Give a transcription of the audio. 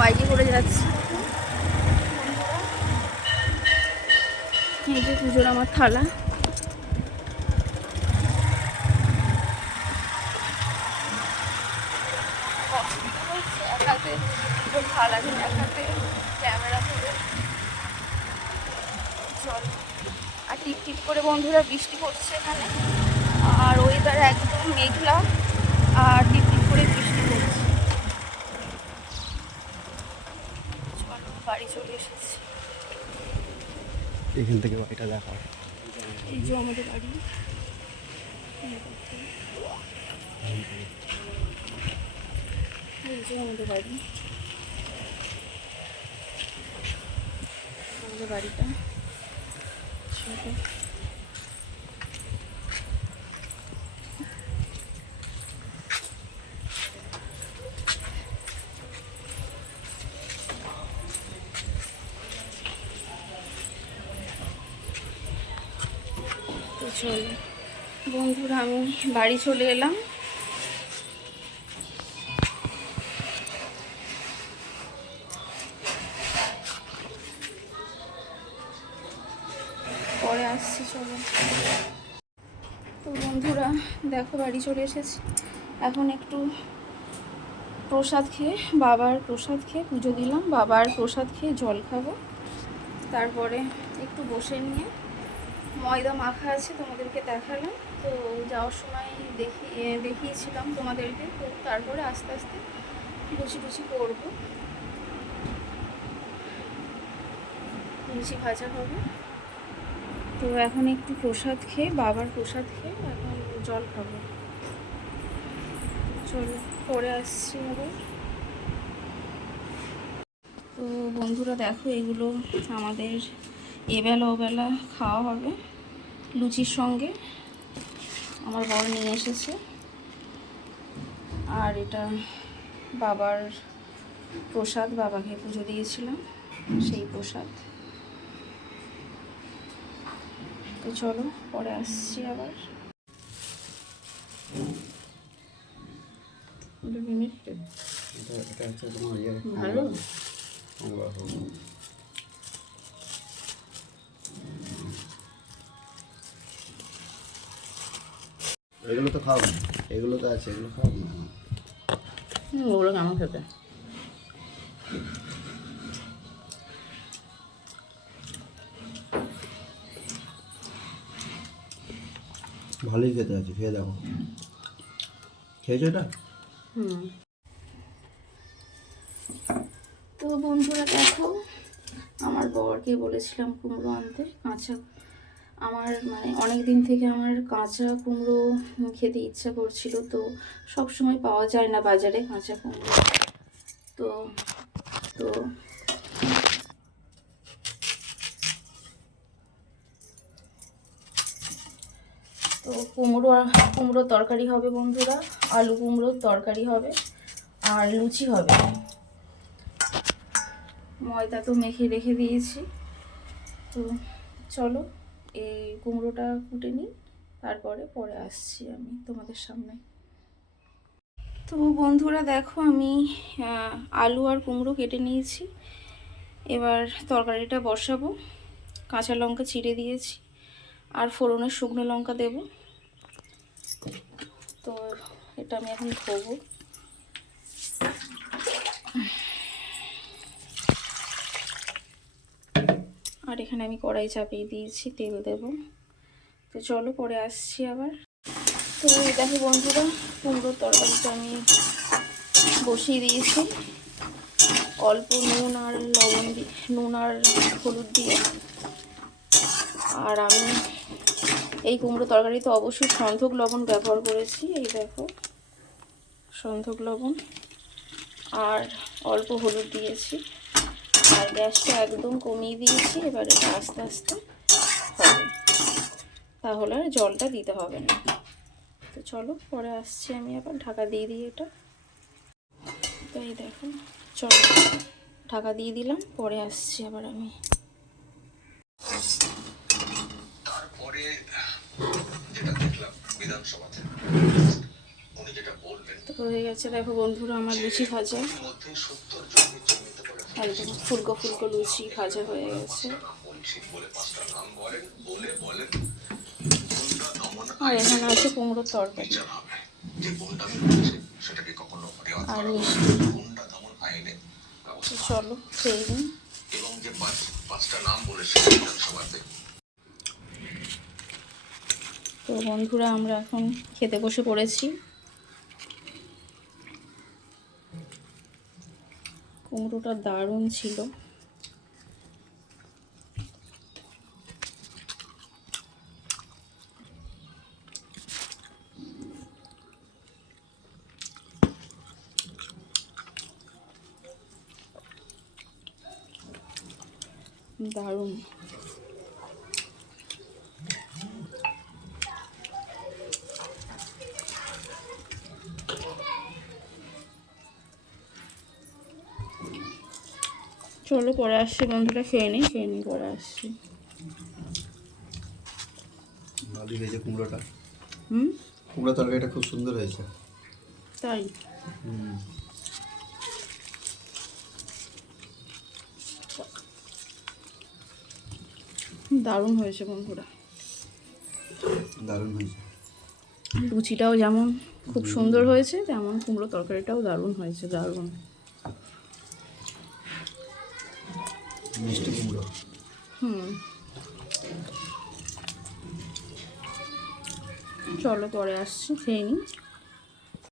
বাইকে করে যাচ্ছি। এই যে পুজোর আমার থালা। এক হাতে থালা, এক হাতে ক্যামেরা ধরে চল। আর টিপ টিপ করে বন্ধুরা বৃষ্টি পড়ছে এখানে, আর ওয়েদার একদম মেঘলা আর টিপ টিপ করে বৃষ্টি পড়ছে। চলো বাড়ি চলে এসেছি। এখান থেকে বাড়িটা দেখা। এই যে আমাদের বাড়ি। এই যে আমাদের বাড়ি, আমাদের বাড়িটা ছোট। তো চলো বন্ধুরা, আমি বাড়ি চলে এলাম। পরে আসছি, চলো। তো বন্ধুরা দেখো বাড়ি চলে এসেছি। এখন একটু প্রসাদ খেয়ে, বাবার প্রসাদ খেয়ে পুজো দিলাম, বাবার প্রসাদ খেয়ে জল খাবো। তারপরে একটু বসে নিয়ে ময়দা মাখা আছে, তোমাদেরকে দেখালাম। তো যাওয়ার সময় দেখিয়েছিলাম তোমাদেরকে। তো তারপরে আস্তে আস্তে লুচি টুচি করবো, লুচি ভাজা হবে। তো এখন একটু প্রসাদ খেয়ে, বাবার প্রসাদ খেয়ে এখন জল খাবো। চলো পরে আসছি আবার। তো বন্ধুরা দেখো, এগুলো আমাদের এবেলা ওবেলা খাওয়া হবে লুচির সঙ্গে। আমার বর নিয়ে এসেছে। আর এটা বাবার প্রসাদ, বাবাকে পুজো দিয়েছিলাম সেই প্রসাদ। তো চলো পরে আসছি আবার। ভালো এগুলো তো খাও না, এগুলো তো আছে, এগুলো খাও না। ওগুলো কেমন খেতে? ভালোই খেতে আছে, খেয়ে দেখো। খেয়েছো এটা? তো বন্ধুরা দেখো, আমার বরকে বলেছিলাম কুমড়ো আনতে, কাঁচা। আমার মানে অনেক দিন থেকে আমার কাঁচা কুমড়ো খেতে ইচ্ছা করছিল। তো সব সময় পাওয়া যায় না বাজারে কাঁচা কুমড়ো। তো তো তো কুমড়ো তরকারি হবে বন্ধুরা, আলু কুমড়োর তরকারি হবে আর লুচি হবে। ময়দা তো মেখে রেখে দিয়েছি। তো চলো এই কুমড়োটা কুটে নিই, তারপরে পরে আসছি আমি তোমাদের সামনে। তো বন্ধুরা দেখো, আমি আলু আর কুমড়ো কেটে নিয়েছি। এবার তরকারিটা বসাবো। কাঁচা লঙ্কা চিড়ে দিয়েছি আর ফোড়নের শুকনো লঙ্কা দেব। তো এটা আমি এখন ধোবো। আর এখানে আমি কড়াই চাপিয়ে দিয়েছি, তেল দেব। তো চলো পরে আসছি আবার। তো এই দেখো বন্ধুরা, কুমড়োর তরকারিটা আমি বসিয়ে দিয়েছি অল্প নুন আর লবণ দিয়ে, নুন আর হলুদ দিয়ে। আর আমি এই কুমড়ো তরকারিতে অবশ্যই সন্ধক লবণ ব্যবহার করেছি। এই দেখো সন্ধক লবণ আর অল্প হলুদ দিয়েছি। আর গ্যাসটা একদম কমিয়ে দিয়েছি। এবার এটা আস্তে আস্তে হবে, তাহলে আর জলটা দিতে হবে না। তো চলো পরে আসছি আমি আবার, ঢাকা দিয়ে দিই এটা। তো এই দেখো, চলো ঢাকা দিয়ে দিলাম, পরে আসছি আবার আমি। তারপরে যেটা দেখলাম বিধানসভাতে উনি যেটা বললেন, তো হয়ে গেছে দেখো বন্ধুরা আমার লুচি ভাজা। একদম ফুলকো ফুলকো লুচি ভাজা হয়ে গেছে। আর এখানে আছে কুমড়োর তরকারি আর মিষ্টি। তো চলো খেয়ে নিই। তো বন্ধুরা আমরা এখন খেতে বসে পড়েছি। কুমড়োটা দারুণ ছিল। দারুণ। চলো পরে আসছি বন্ধুরা, খেয়ে নিই পরে আসছি। ভালোই হয়েছে কুমড়োটা। হুম, কুমড়ো তরকারিটা খুব সুন্দর হয়েছে। তাই হুম। দারুণ হয়েছে বন্ধুরা। দারুণ হয়েছে। লুচিটাও যেমন খুব সুন্দর হয়েছে, তেমন কুমড়ো তরকারিটাও দারুণ হয়েছে, দারুণ। মিষ্টি কুমড়ো। হুম, চলো পরে আসছি, খেয়ে নিই।